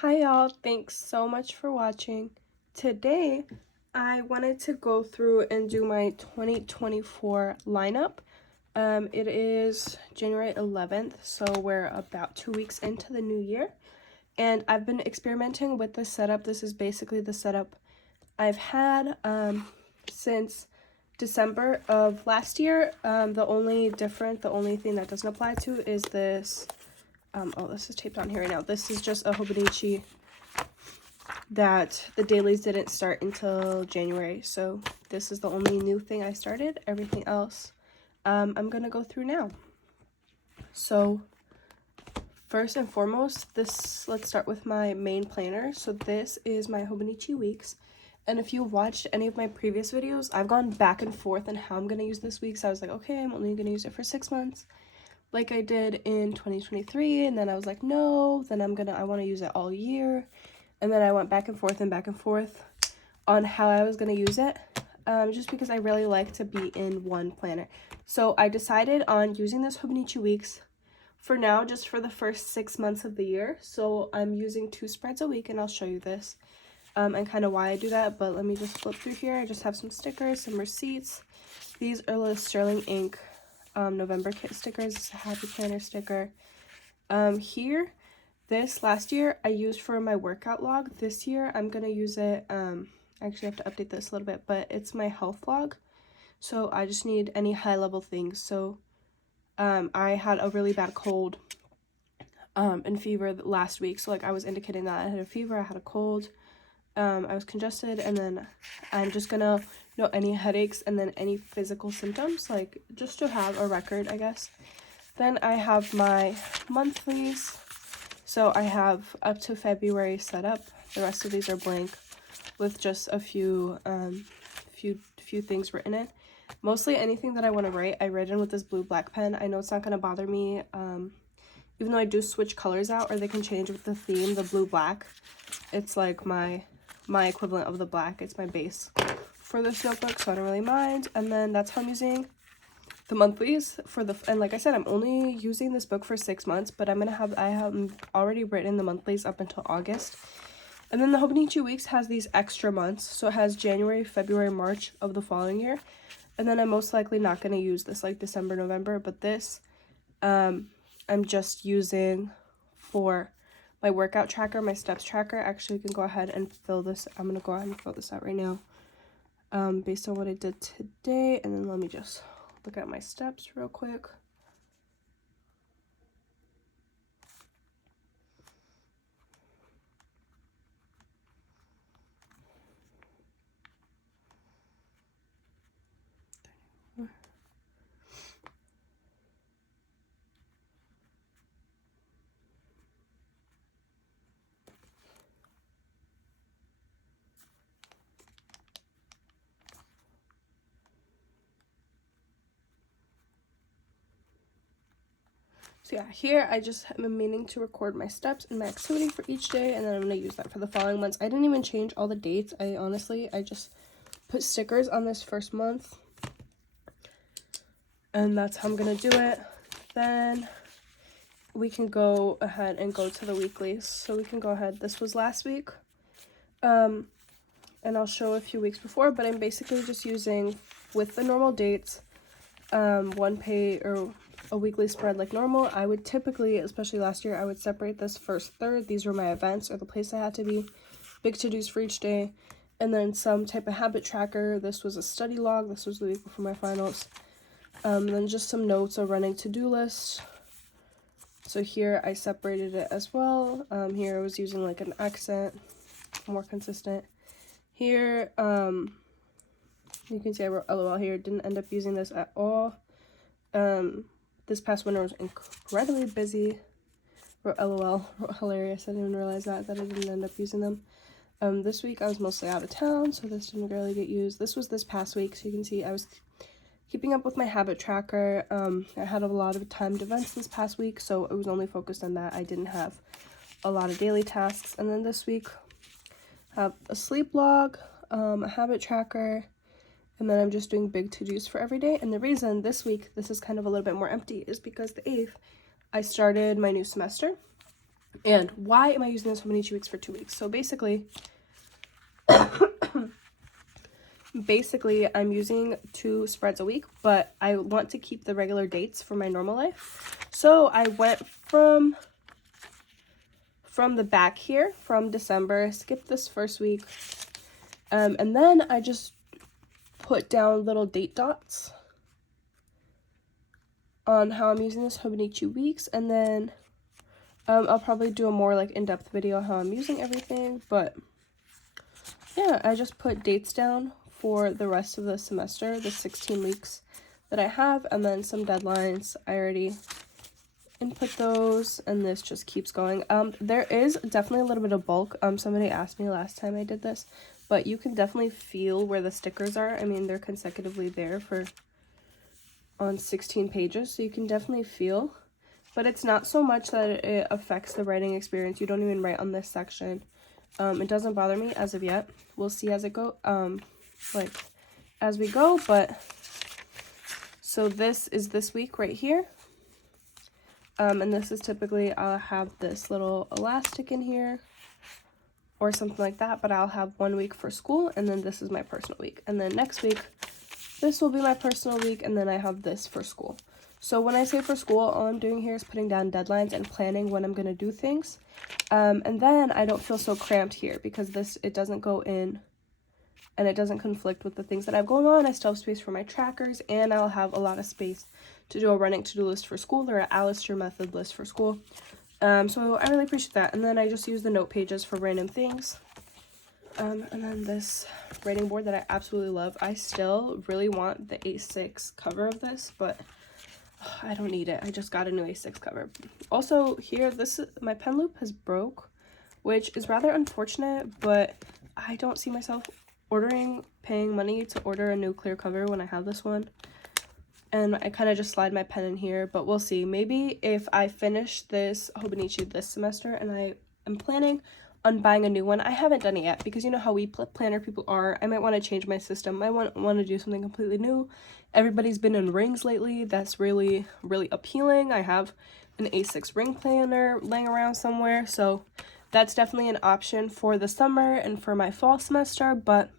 Hi y'all, thanks so much for watching. Today, I wanted to go through and do my 2024 lineup. It is January 11th, so we're about 2 weeks into the new year. And I've been experimenting with this setup. This is basically the setup I've had since December of last year. The only thing that doesn't apply to is this. Oh, this is taped on here right now. This is just a hobonichi that the dailies didn't start until January, so this is the only new thing I started. Everything else I'm gonna go through now. So first and foremost, let's start with my main planner. So this is my hobonichi weeks, and if you watched any of my previous videos, I've gone back and forth on how I'm gonna use this week. So I was like, okay, I'm only gonna use it for 6 months like I did in 2023, and then I was like, no, then I want to use it all year. And then I went back and forth on how I was going to use it, just because I really like to be in one planner. So I decided on using this hobonichi weeks for now, just for the first 6 months of the year. So I'm using 2 spreads a week, and I'll show you this and kind of why I do that. But let me just flip through here. I just have some stickers, some receipts. These are the Sterling ink November kit stickers. It's a happy planner sticker. Here, this last year I used for my workout log. This year I'm gonna use it, I actually have to update this a little bit, but it's my health log. So I just need any high level things. So I had a really bad cold and fever last week. So like I was indicating that I had a fever, I had a cold, I was congested, and then I'm just gonna note any headaches and then any physical symptoms, like just to have a record, I guess. Then I have my monthlies. So I have up to February set up. The rest of these are blank with just a few things written in. Mostly anything that I want to write, I write in with this blue black pen. I know it's not going to bother me, even though I do switch colors out, or they can change with the theme. The blue black, it's like my equivalent of the black. It's my base for this notebook, so I don't really mind. And then that's how I'm using the monthlies and like I said, I'm only using this book for 6 months, but I have already written the monthlies up until August. And then the hobonichi weeks has these extra months, so it has January, February, March of the following year. And then I'm most likely not going to use this like December, November, but this I'm just using for my workout tracker, my steps tracker. Actually, we can go ahead and fill this. I'm going to go ahead and fill this out right now based on what I did today. And then let me just look at my steps real quick. So yeah, here I just am meaning to record my steps and my activity for each day, and then I'm going to use that for the following months. I didn't even change all the dates. I just put stickers on this first month, and that's how I'm going to do it. Then we can go ahead and go to the weeklies. So we can go ahead. This was last week, and I'll show a few weeks before, but I'm basically just using, with the normal dates, one page or a weekly spread like normal. I would typically, especially last year, I would separate this first third. These were my events or the place I had to be, big to-dos for each day, and then some type of habit tracker. This was a study log. This was the week before my finals. Then just some notes, a running to-do list. So here I separated it as well. Here I was using like an accent, more consistent. Here, you can see I wrote LOL here. Didn't end up using this at all. This past winter was incredibly busy. Wrote LOL, wrote hilarious. I didn't even realize that I didn't end up using them. This week I was mostly out of town, so this didn't really get used. This was this past week, so you can see I was keeping up with my habit tracker. I had a lot of timed events this past week, so it was only focused on that. I didn't have a lot of daily tasks. And then this week I have a sleep log, a habit tracker, and then I'm just doing big to-dos for every day. And the reason this week this is kind of a little bit more empty is because the 8th I started my new semester. And why am I using this hobonichi weeks for 2 weeks? So basically, I'm using 2 spreads a week, but I want to keep the regular dates for my normal life. So I went from the back here, from December, skipped this first week, and then I just put down little date dots on how I'm using this hobonichi weeks, and then I'll probably do a more like in-depth video on how I'm using everything, but yeah, I just put dates down for the rest of the semester, the 16 weeks that I have, and then some deadlines. I already input those, and this just keeps going. There is definitely a little bit of bulk. Somebody asked me last time I did this, but you can definitely feel where the stickers are. I mean, they're consecutively there on 16 pages, so you can definitely feel, but it's not so much that it affects the writing experience. You don't even write on this section. It doesn't bother me as of yet. We'll see as it go, like as we go. But so this is this week right here, and this is typically, I'll have this little elastic in here or something like that, but I'll have 1 week for school, and then this is my personal week, and then next week this will be my personal week, and then I have this for school. So when I say for school, all I'm doing here is putting down deadlines and planning when I'm going to do things. And then I don't feel so cramped here because it doesn't go in and it doesn't conflict with the things that I have going on. I still have space for my trackers, and I'll have a lot of space to do a running to-do list for school or an Alistair method list for school. So I really appreciate that. And then I just use the note pages for random things. And then this writing board that I absolutely love. I still really want the A6 cover of this, but I don't need it. I just got a new A6 cover. Also here, my pen loop has broke, which is rather unfortunate, but I don't see myself paying money to order a new clear cover when I have this one. And I kind of just slide my pen in here, but we'll see. Maybe if I finish this hobonichi this semester and I am planning on buying a new one. I haven't done it yet because you know how we planner people are. I might want to change my system. I want to do something completely new. Everybody's been in rings lately. That's really, really appealing. I have an A6 ring planner laying around somewhere, so that's definitely an option for the summer and for my fall semester, but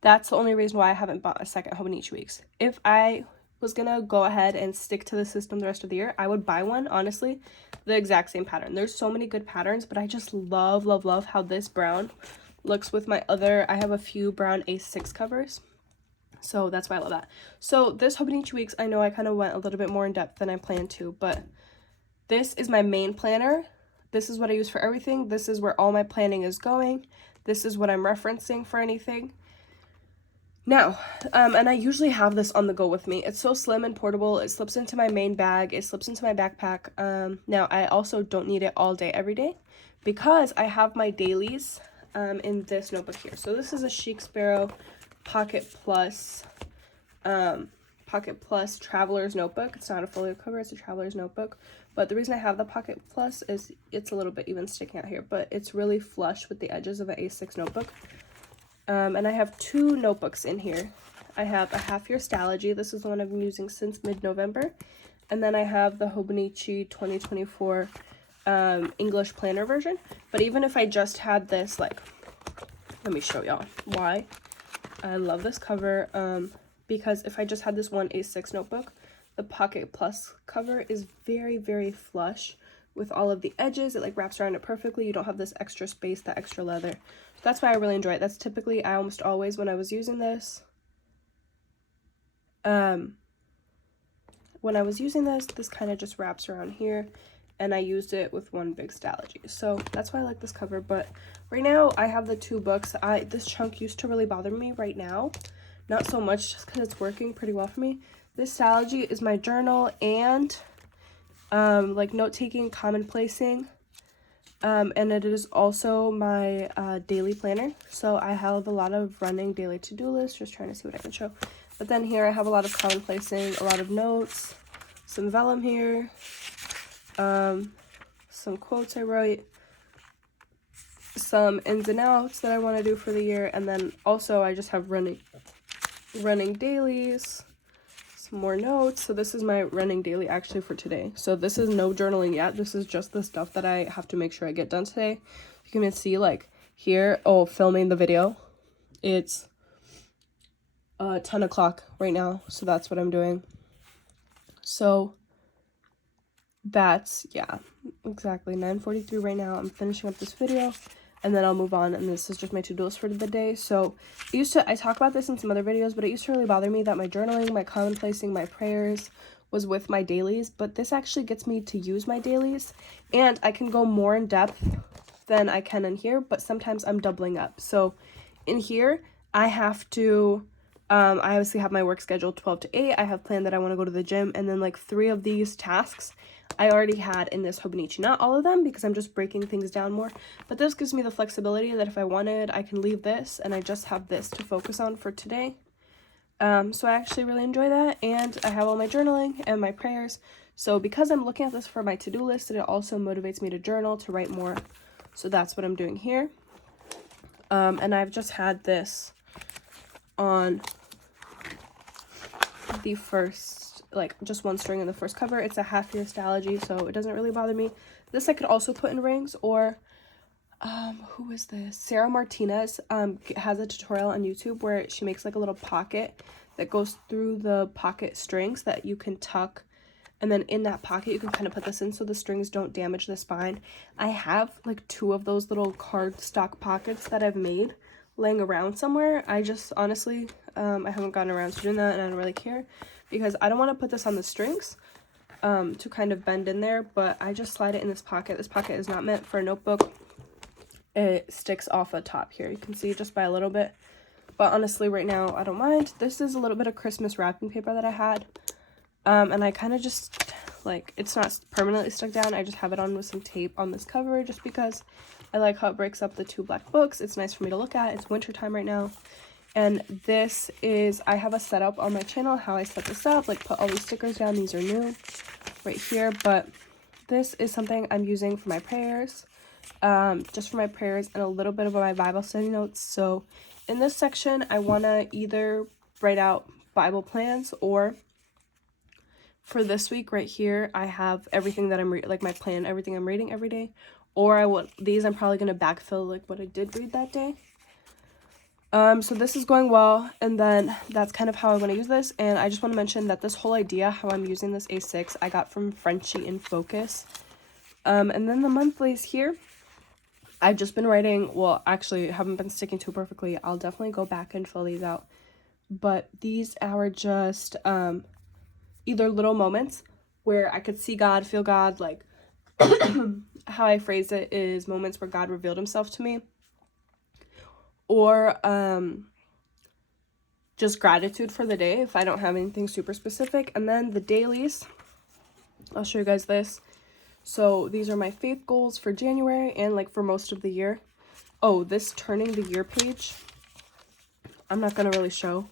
that's the only reason why I haven't bought a second hobonichi weeks. If I was gonna go ahead and stick to the system the rest of the year, I would buy one, honestly, the exact same pattern. There's so many good patterns, but I just love how this brown looks with my other, I have a few brown A6 covers, so that's why I love that. So this hobonichi weeks, I know I kind of went a little bit more in depth than I planned to, but this is my main planner. This is what I use for everything. This is where all my planning is going. This is what I'm referencing for anything. Now, and I usually have this on the go with me. It's so slim and portable. It slips into my main bag. It slips into my backpack. Now, I also don't need it all day, every day, because I have my dailies in this notebook here. So this is a Chic Sparrow Pocket Plus Traveler's Notebook. It's not a folio cover. It's a Traveler's Notebook. But the reason I have the Pocket Plus is it's a little bit even sticking out here, but it's really flush with the edges of an A6 notebook. And I have 2 notebooks in here. I have a half-year Stalogy. This is the one I've been using since mid-November. And then I have the hobonichi 2024 English planner version. But even if I just had this, like, let me show y'all why I love this cover. Because if I just had this one A6 notebook, the Pocket Plus cover is very, very flush with all of the edges. It like wraps around it perfectly. You don't have this extra space, that extra leather. That's why I really enjoy it. That's typically, I almost always, when I was using this, this kind of just wraps around here, and I used it with one big Stalogy. So that's why I like this cover. But right now I have the 2 books. This chunk used to really bother me. Right now, not so much, just because it's working pretty well for me. This Stalogy is my journal and like note-taking, commonplacing. And it is also my daily planner. So I have a lot of running daily to-do lists, just trying to see what I can show. But then here I have a lot of commonplacing, a lot of notes, some vellum here, some quotes I write, some ins and outs that I want to do for the year, and then also I just have running dailies, some more notes. So this is my running daily actually for today. So this is no journaling yet. This is just the stuff that I have to make sure I get done today. You can see like here, filming the video. It's 10 o'clock right now. So that's what I'm doing. So that's, yeah, exactly 9:43 right now. I'm finishing up this video and then I'll move on, and this is just my to-do list for the day. So I talk about this in some other videos, but it used to really bother me that my journaling, my commonplacing, my prayers was with my dailies, but this actually gets me to use my dailies, and I can go more in depth than I can in here, but sometimes I'm doubling up. So in here I have to I obviously have my work schedule 12 to 8. I have planned that I want to go to the gym, and then like 3 of these tasks I already had in this hobonichi. Not all of them, because I'm just breaking things down more, but this gives me the flexibility that if I wanted, I can leave this and I just have this to focus on for today. So I actually really enjoy that, and I have all my journaling and my prayers. So because I'm looking at this for my to-do list, it also motivates me to journal, to write more. So that's what I'm doing here. And I've just had this on the first, like just one string in the first cover. It's a half-year Stalogy, so it doesn't really bother me. This I could also put in rings, or who is this? Sarah Martinez has a tutorial on YouTube where she makes like a little pocket that goes through the pocket strings that you can tuck, and then in that pocket you can kind of put this in so the strings don't damage the spine. I have like 2 of those little cardstock pockets that I've made laying around somewhere. I just honestly I haven't gotten around to doing that, and I don't really care because I don't want to put this on the strings to kind of bend in there, but I just slide it in this pocket. This pocket is not meant for a notebook. It sticks off the top here, you can see, just by a little bit, but honestly right now I don't mind. This is a little bit of Christmas wrapping paper that I had, and I kind of just, like, it's not permanently stuck down, I just have it on with some tape on this cover just because I like how it breaks up the 2 black books. It's nice for me to look at. It's winter time right now. And this is, I have a setup on my channel how I set this up, like put all these stickers down. These are new right here, but this is something I'm using for my prayers, just for my prayers and a little bit of my Bible study notes. So in this section, I want to either write out Bible plans, or for this week right here, I have everything that I'm like my plan, everything I'm reading every day, or I'm probably going to backfill like what I did read that day. So this is going well, and then that's kind of how I want to use this. And I just want to mention that this whole idea, how I'm using this A6, I got from Frenchie in Focus. And then the monthlies here, I've just been writing, well, actually, haven't been sticking to it perfectly. I'll definitely go back and fill these out. But these are just either little moments where I could see God, feel God, like how I phrase it is moments where God revealed himself to me, or just gratitude for the day if I don't have anything super specific. And then the dailies, I'll show you guys this. So these are my faith goals for January and like for most of the year. Oh, this turning the year page, I'm not gonna really show,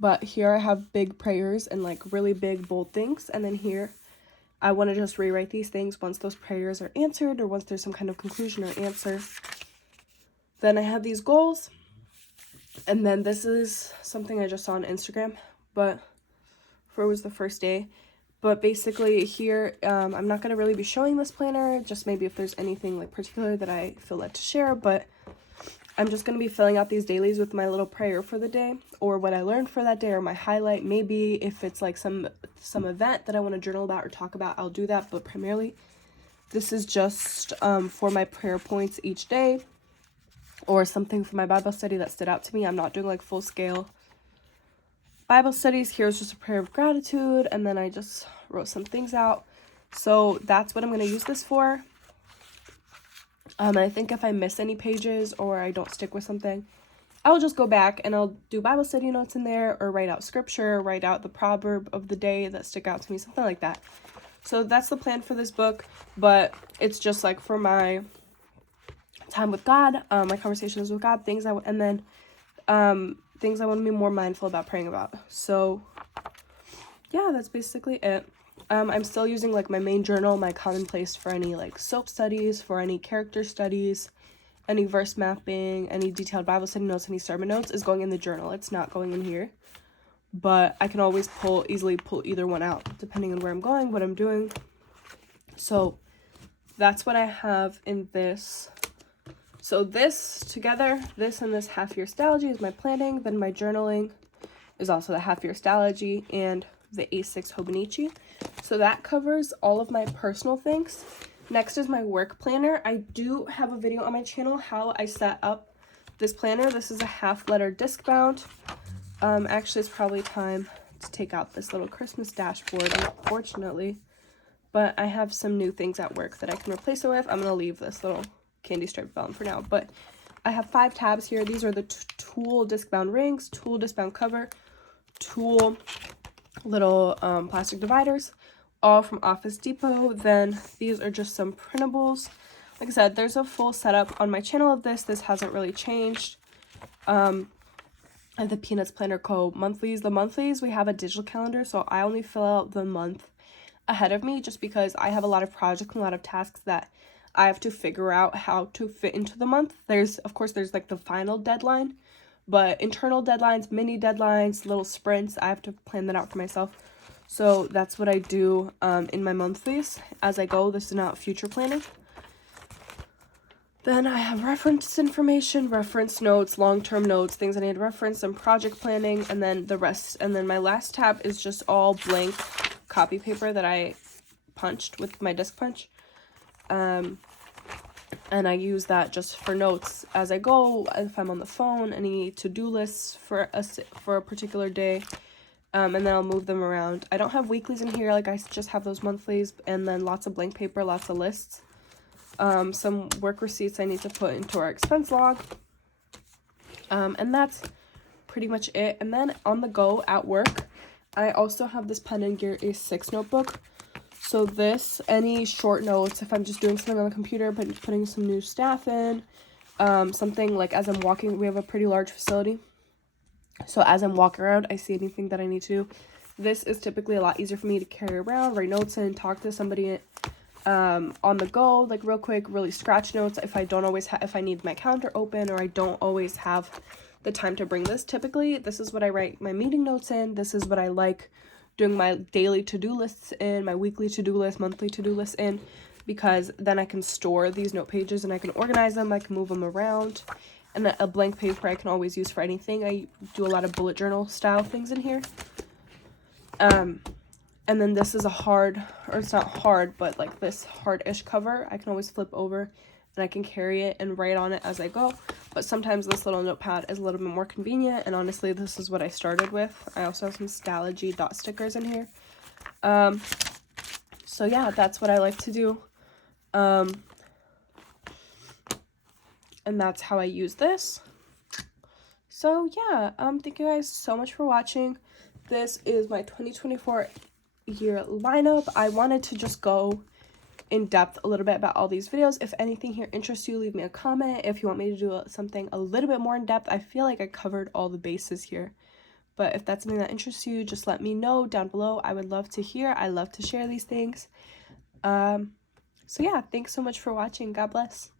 but here I have big prayers and like really big bold things, and then here I want to just rewrite these things once those prayers are answered, or once there's some kind of conclusion or answer. Then I have these goals, and then this is something I just saw on Instagram, but it was the first day. But basically here, I'm not going to really be showing this planner, just maybe if there's anything like particular that I feel led to share, but I'm just going to be filling out these dailies with my little prayer for the day, or what I learned for that day, or my highlight. Maybe if it's like some event that I want to journal about or talk about, I'll do that, but primarily this is just for my prayer points each day, or something for my Bible study that stood out to me. I'm not doing like full scale Bible studies. Here's just a prayer of gratitude, and then I just wrote some things out. So that's what I'm going to use this for. I think if I miss any pages or I don't stick with something, I'll just go back and I'll do Bible study notes in there, or write out scripture, or write out the proverb of the day that stick out to me, something like that. So that's the plan for this book, but it's just like for my time with God, my conversations with God, things I want to be more mindful about praying about. So yeah, that's basically it. I'm still using like my main journal, my commonplace, for any like soap studies, for any character studies, any verse mapping, any detailed Bible study notes, any sermon notes is going in the journal. It's not going in here. but I can always easily pull either one out depending on where I'm going, what I'm doing. So that's what I have in this. So this together, this and this half-year Stalogy is my planning. Then my journaling is also the half-year Stalogy and the A6 hobonichi. So that covers all of my personal things. Next is my work planner. I do have a video on my channel how I set up this planner. This is a half-letter disc-bound. Actually, it's probably time to take out this little Christmas dashboard, unfortunately. But I have some new things at work that I can replace it with. I'm going to leave this little candy stripe vellum for now. But I have 5 tabs here. These are the Tool disc-bound rings, Tool disc-bound cover, Tool little plastic dividers, all from Office Depot. Then these are just some printables. Like I said, there's a full setup on my channel of this. This hasn't really changed. And the Peanuts Planner Co. monthlies. The monthlies, we have a digital calendar, so I only fill out the month ahead of me just because I have a lot of projects and a lot of tasks that I have to figure out how to fit into the month. Of course, there's like the final deadline, but internal deadlines, mini deadlines, little sprints, I have to plan that out for myself. So that's what I do in my monthlies as I go. This is not future planning. Then I have reference information, reference notes, long-term notes, things I need to reference, and project planning, and then the rest. And then my last tab is just all blank copy paper that I punched with my disc punch. And I use that just for notes as I go, if I'm on the phone, any to-do lists for a particular day. And then I'll move them around. I don't have weeklies in here, like I just have those monthlies, and then lots of blank paper, lots of lists. Some work receipts I need to put into our expense log. And that's pretty much it. And then on the go at work, I also have this Pen and Gear A6 notebook. So this, any short notes, if I'm just doing something on the computer, putting some new staff in, something like as I'm walking, we have a pretty large facility. So as I'm walking around, I see anything that I need to do. This is typically a lot easier for me to carry around, write notes in, talk to somebody on the go, like real quick, really scratch notes if I don't always if I need my calendar open or I don't always have the time to bring this. Typically, this is what I write my meeting notes in. This is what I like doing my daily to-do lists in, my weekly to-do list, monthly to-do lists in, because then I can store these note pages and I can organize them, I can move them around. And a blank paper I can always use for anything. I do a lot of bullet journal style things in here. And then this is a hard, or it's not hard, but like this hard-ish cover. I can always flip over and I can carry it and write on it as I go. But sometimes this little notepad is a little bit more convenient, and honestly, this is what I started with. I also have some Stalogy dot stickers in here. So yeah, that's what I like to do. And that's how I use this. So yeah, thank you guys so much for watching. This is my 2024 year lineup. I wanted to just go in depth a little bit about all these videos. If anything here interests you, leave me a comment. If you want me to do something a little bit more in depth, I feel like I covered all the bases here. But if that's something that interests you, just let me know down below. I would love to hear. I love to share these things. So yeah, thanks so much for watching. God bless.